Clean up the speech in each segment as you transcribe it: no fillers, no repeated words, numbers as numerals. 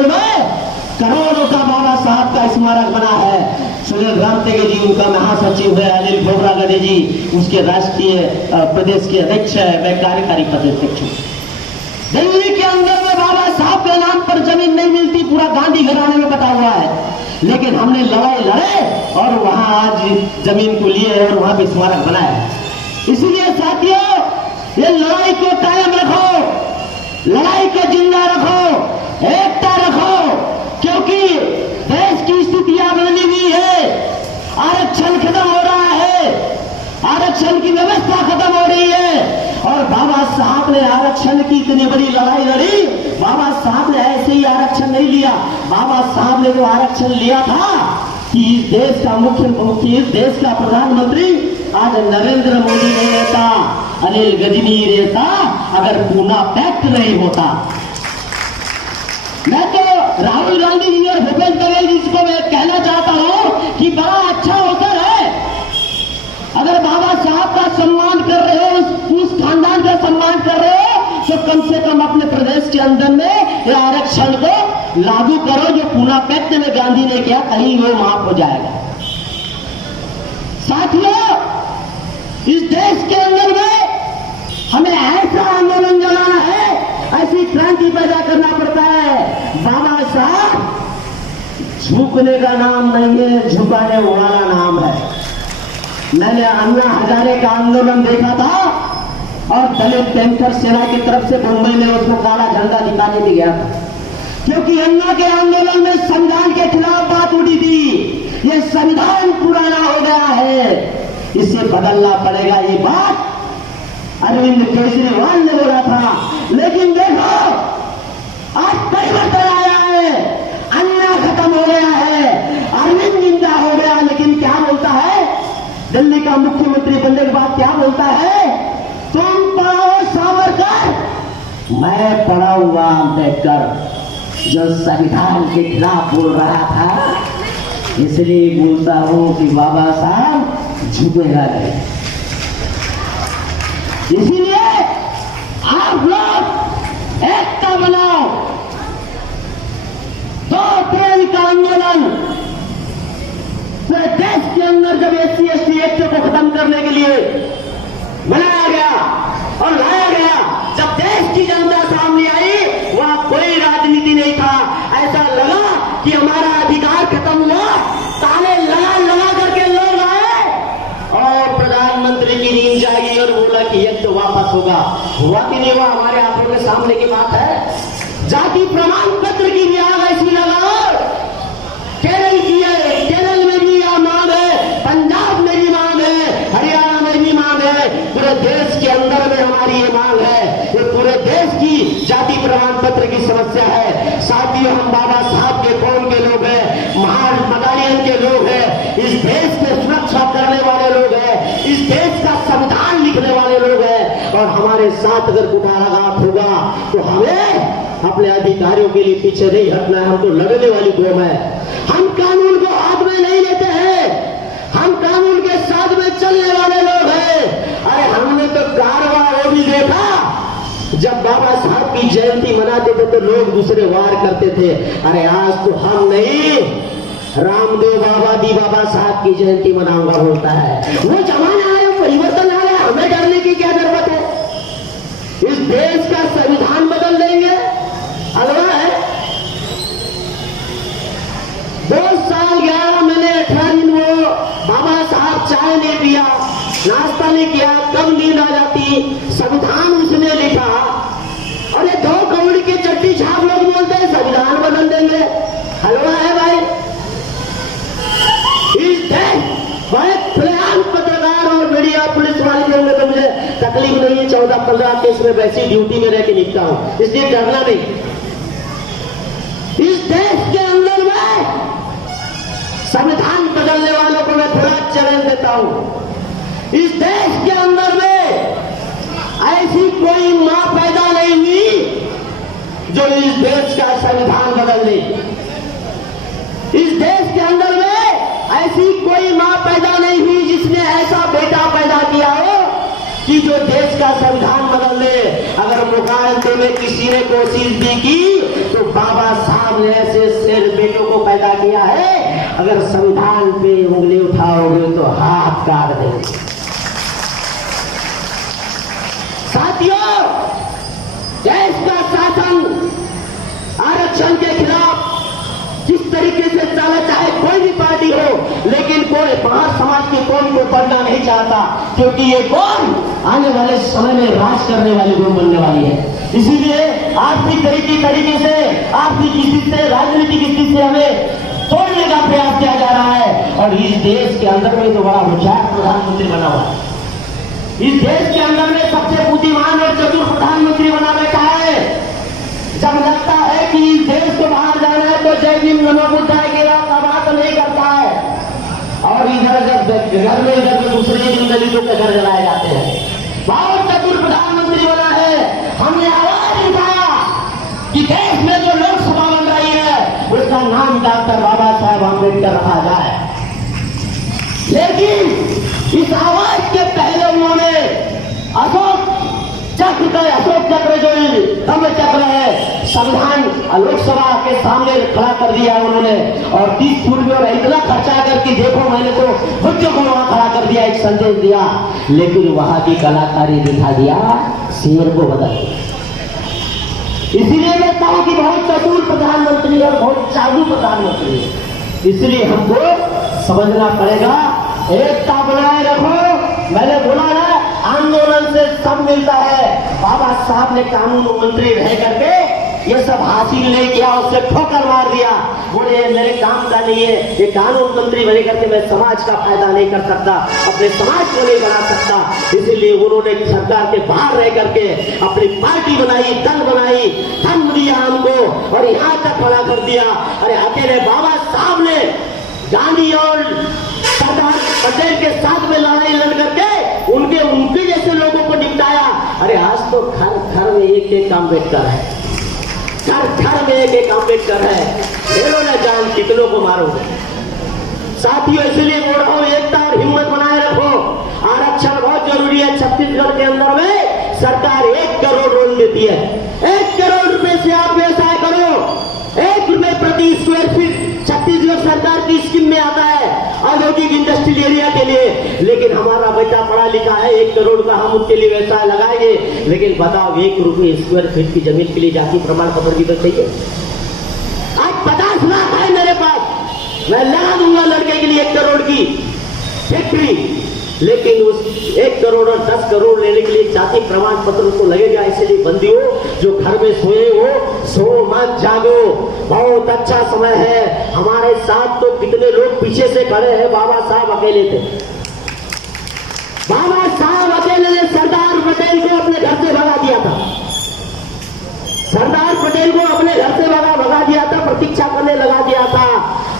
अंदर में करोड़ों का बाबा साहब का स्मारक बना है। सुनील रामतेगे जी उनका महासचिव है, अनिल भोगरागड़े जी उसके राष्ट्रीय प्रदेश के अध्यक्ष है, मैं कार्यकारी अध्यक्ष हूँ। दिल्ली के अंदर में बाबा साहब के नाम पर जमीन नहीं मिलती, पूरा गांधी घराने में बटा हुआ है, लेकिन हमने लड़ाई लड़े और वहां आज जमीन को लिए और वहां भी स्मारक बनाया। इसलिए साथियों, ये लड़ाई को कायम रखो, लड़ाई को जिंदा रखो, एकता रखो, क्योंकि देश की स्थितियां बदली हुई है। आरक्षण खत्म हो रहा है, आरक्षण की व्यवस्था खत्म हो रही है और बाबा साहब ने आरक्षण की इतनी बड़ी लड़ाई लड़ी। बाबा साहब ने ऐसे ही आरक्षण नहीं लिया, बाबा साहब ने जो आरक्षण लिया था कि इस देश का मुख्यमंत्री, इस देश का प्रधानमंत्री आज नरेंद्र मोदी नहीं रहता, अनिल गजनी रहता, अगर पूना पैक्ट नहीं होता। मैं तो राहुल गांधी जी और भूपेश बघेल जी को मैं कहना चाहता हूं कि बड़ा अच्छा अवसर है, अगर बाबा साहब का सम्मान कर रहे हो, उस खानदान का सम्मान कर रहे हो, तो कम से कम अपने प्रदेश के अंदर में ये आरक्षण को लागू करो जो पूना पैक्ट में गांधी ने किया, कहीं वो माफ हो जाएगा। साथियों, इस देश के अंदर में हमें ऐसा आंदोलन चलाना है, ऐसी क्रांति पैदा करना पड़ता है। बाबा साहब झुकने का नाम नहीं है, झुकाने वाला नाम है। मैंने अन्ना हजारे का आंदोलन देखा था और दलित टैंकर सेना की तरफ से मुंबई में उसको काला झंडा दिखाने भी गया था, क्योंकि अन्ना के आंदोलन में संविधान के खिलाफ बात उठी थी। ये संविधान पुराना हो गया है, इसे बदलना पड़ेगा, ये बात अरविंद केजरीवाल ने बोला था। लेकिन देखो आज परिवर्तन आया है, अन्ना खत्म हो गया है, अरविंद जिंदा हो गया, लेकिन क्या बोलता है दिल्ली का मुख्यमंत्री बनने के बाद, क्या बोलता है, तुम पढ़ो सावरकर, मैं पढ़ा हुआ अम्बेडकर, जो संविधान के खिलाफ बोल रहा था, इसलिए बोलता हूं कि बाबा साहब झुकेगा नहीं। इसीलिए आप लोग एकता बनाओ। 2 अप्रैल का आंदोलन पूरे देश के अंदर जब SC/ST एक्ट को खत्म करने के लिए बनाया गया और लाया गया, जब देश की जनता सामने आई, वहां कोई राजनीति नहीं था। ऐसा लगा कि हमारा अधिकार खत्म हुआ, ताले लगा लगा करके लोग आए और प्रधानमंत्री की नींद जाएगी और बोला कि एक्ट वापस होगा। हुआ कि नहीं हुआ, हमारे आंखों के सामने की बात है। जाति प्रमाण पत्र की भी आग ऐसी लगा, केरल की है, केरल में भी यह मांग है, पंजाब में भी मांग है, हरियाणा में भी मांग है, पूरे देश के अंदर में हमारी ये मांग है। ये पूरे देश की जाति प्रमाण पत्र की समस्या है। साथियों, हम बाबा साहब के कौम के लोग हैं, महान मदारियन के लोग हैं, इस देश की सुरक्षा करने वाले लोग हैं, इस देश का संविधान लिखने वाले लोग हैं, और हमारे साथ अगर कुठाराघात होगा तो हमें अपने अधिकारियों के लिए पीछे नहीं हटना है। हम तो लड़ने वाली कौम है, हम कानून को हाथ में नहीं लेते हैं, हम कानून के साथ में चलने वाले लोग हैं। अरे हमने तो कारवा वो भी देखा, जब बाबा साहब की जयंती मनाते थे तो लोग दूसरे वार करते थे। अरे आज तो हम नहीं, रामदेव बाबा दी बाबा साहब की जयंती मनाऊंगा बोलता है। वो जमाना आया, परिवर्तन आया, हमें डरने की क्या जरूरत है। इस देश का संविधान बदल देंगे, हलवा है। 2 साल 11 महीने 18 दिन वो बाबा साहब चाय नहीं पिया, नाश्ता नहीं किया, कम नींद आ जाती, संविधान उसने लिखा। और ये 2 कौड़ी की चट्टी छाप लोग बोलते हैं संविधान बदल देंगे, हलवा है भाई। इस देश बड़े खुलेआम पत्रकार और मीडिया पुलिस वाले के होंगे तो मुझे तकलीफ नहीं है। 14-15 केस में वैसी ड्यूटी में रह के निपटा हूं, इसलिए डरना नहीं। इस देश के अंदर में संविधान बदलने वालों को मैं थोड़ा चैलेंज देता हूं। इस देश के अंदर में ऐसी कोई मां पैदा नहीं हुई जो इस देश का संविधान बदल दे। इस देश के अंदर में ऐसी कोई मां पैदा नहीं हुई जिसने ऐसा बेटा पैदा किया हो कि जो देश का संविधान बदल दे। अगर मुकाबले में किसी ने कोशिश भी की तो बाबा साहब ने ऐसे शेर बेटों को पैदा किया है, अगर संविधान पे उंगली उठाओगे तो हाथ काट देंगे। साथियों, देश का शासन आरक्षण के खिलाफ जिस तरीके से चला, चाहे कोई भी पार्टी हो, लेकिन कोई बाहर समाज की कौम को पढ़ना नहीं चाहता, क्योंकि ये कौम आने वाले समय में राज करने वाली कौम बनने वाली है। इसीलिए आर्थिक तरीके से, आर्थिक स्थिति से, राजनीतिक स्थिति से हमें तोड़ने का प्रयास किया जा रहा है। और इस देश के अंदर में तो बड़ा होशियार प्रधानमंत्री बना हुआ है। इस देश के अंदर में सबसे बुद्धिमान और चतुर प्रधानमंत्री बना बैठा है। जब लगता है कि इस देश को बाहर जाना है तो जय भीम नमो बुद्धाय की बात नहीं करता है, और इधर जब घर में दूसरे दिन दलितों के घर जलाए जाते हैं। बहुत चतुर प्रधानमंत्री बना है। हमने आवाज उठाया कि देश में जो लोकसभा बन रही है उसका नाम डॉक्टर बाबा साहेब आम्बेडकर रखा जाए, लेकिन इस आवाज के पहले उन्होंने अशोक चक्र जो धम्म चक्र है, संविधान लोकसभा के सामने खड़ा कर दिया उन्होंने, और 30 फुट में इतना खर्चा करके देखो, मैंने तो बच्चों को वहां खड़ा कर दिया, एक संदेश दिया, लेकिन वहां की कलाकारी दिखा दिया, शेर को बदल दिया। इसलिए मैं कहूं कि बहुत चतुर प्रधानमंत्री और बहुत चालू प्रधानमंत्री है। इसलिए हमको समझना पड़ेगा, एकता बनाए रखो। मैंने बोला ना, आंदोलन से सब मिलता है। बाबा साहब ने कानून मंत्री रह करके ये सब हासिल नहीं किया, उससे ठोकर मार दिया, बोले मेरे काम का नहीं है, ये कानून मंत्री बने करके मैं समाज का फायदा नहीं कर सकता, अपने समाज को नहीं बना सकता। इसीलिए उन्होंने सरकार के बाहर रह करके अपनी पार्टी बनाई, दल बनाई, धन दिया हमको और यहाँ तक खड़ा कर दिया। अरे अकेले बाबा साहब ने गांधी और सरदार पटेल के साथ में लड़ाई लड़ करके उनके जैसे लोगों को निपटाया। अरे आज तो घर घर में एक अम्बेडकर है, घर में एक अम्बेडकर है। ले लो ना जान, कितनों को मारोगे। साथियों, इसलिए बोल रहा हूं, एकता और हिम्मत बनाए रखो। आरक्षण बहुत जरूरी है। छत्तीसगढ़ के अंदर में सरकार 1 करोड़ लोन देती है। 1 करोड़ रुपए से आप व्यवसाय करो, 1 रुपए प्रति स्क्वायर फीट छत्तीसगढ़ सरकार की स्कीम में आता है औद्योगिक इंडस्ट्रियल एरिया के लिए। लेकिन हमारा बच्चा पढ़ा लिखा है, 1 करोड़ का हम उसके लिए व्यवसाय लगाएंगे, लेकिन बताओ 1 रुपए स्क्वायर फीट की जमीन के लिए जाति प्रमाण पत्र की जरूरत चाहिए? आज 50 लाख है मेरे पास, मैं लगा दूंगा लड़के के लिए 1 करोड़ की फैक्ट्री, लेकिन उस 1 करोड़ और 10 करोड़ लेने के लिए जाति प्रमाण पत्र को लगेगा। इसलिए बंदियों, जो घर में सोए हो, सो मत जागो, बहुत अच्छा समय है। हमारे साथ तो कितने लोग पीछे से खड़े हैं। बाबा साहब अकेले थे, बाबा साहब अकेले ने सरदार पटेल को अपने घर से भगा दिया था, सरदार पटेल को अपने घर से भगा दिया था, प्रतीक्षा करने लगा दिया था।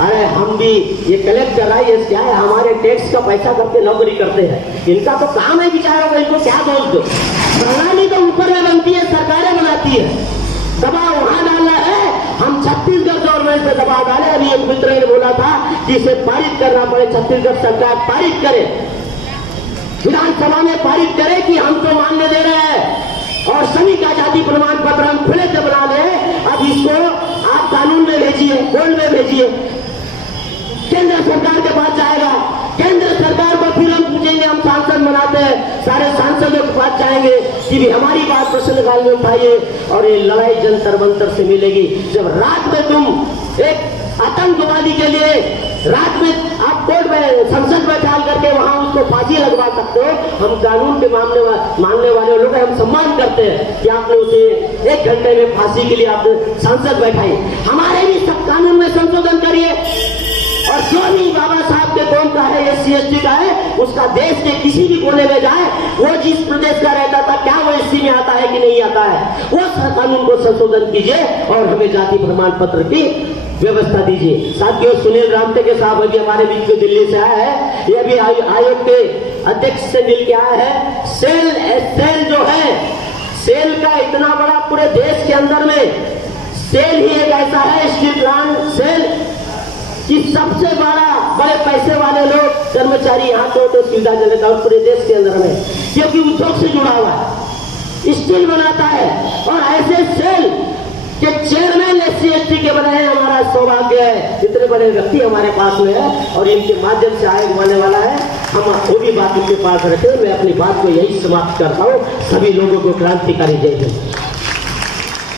अरे हम भी, ये कलेक्टर है, ये क्या है, हमारे टैक्स का पैसा करके नौकरी करते हैं, इनका तो काम है बेचारों को, इनको क्या दोष दो। प्रणाली तो ऊपर में बनती है, सरकारें बनाती है, दबाव वहां डालना है। हम छत्तीसगढ़ गवर्नमेंट पे दबाव डाले। अभी एक मित्र ने बोला था कि इसे पारित करना पड़े, छत्तीसगढ़ सरकार पारित करे, विधानसभा में पारित करे कि हम तो मान्य दे रहे हैं और सभी का जाति प्रमाण पत्र हम खुले से बना लें। अब इसको आप कानून में भेजिए, कोर्ट में भेजिए, केंद्र सरकार के पास जाएगा, केंद्र सरकार को फिर हम पूछेंगे, हम सांसद बनाते हैं, सारे सांसदों के पास जाएंगे कि भी हमारी बात प्रश्नकाल में उठाइए, और ये लड़ाई जंतर मंतर से मिलेगी। जब रात में तुम एक आतंकवादी के लिए रात में आप कोर्ट में संसद में डाल करके वहां उसको फांसी लगवा सकते हो, हम कानून के मानने वाले लोग हम सम्मान करते हैं कि आपने उसे 1 घंटे में फांसी के लिए आप सांसद बैठाई। हमारे भी सब कानून में संशोधन करिए, और जो भी बाबा साहब के कौम का है, SC ST का है, उसका देश के किसी भी कोने में जाए, वो जिस प्रदेश का रहता था, क्या वो SC में आता है कि नहीं आता है, वो कानून को संशोधन कीजिए और हमें जाति प्रमाण पत्र की व्यवस्था दीजिए। साथियों, सुनील रामटेके साहब अभी हमारे बीच में दिल्ली से आया है, ये भी आयोग के अध्यक्ष से मिल के आया है। सेल जो है, सेल का इतना बड़ा पूरे देश के अंदर में सेल ही एक ऐसा है, स्टील प्लांट सेल, कि सबसे बड़े पैसे वाले लोग कर्मचारी यहाँ पे होते, सुविधाजनक और पूरे देश के अंदर में, क्योंकि उद्योग से जुड़ा हुआ है, स्टील बनाता है। और ऐसे सेल के चेयरमैन SC टी के बनाए हमारा सौभाग्य है। इतने बड़े व्यक्ति हमारे पास में है और इनके माध्यम से आने वाला है। हम वो भी बात उनके पास रखते हैं। मैं अपनी बात को यही समाप्त करता हूँ। सभी लोगों को क्रांतिकारी जय हिंद।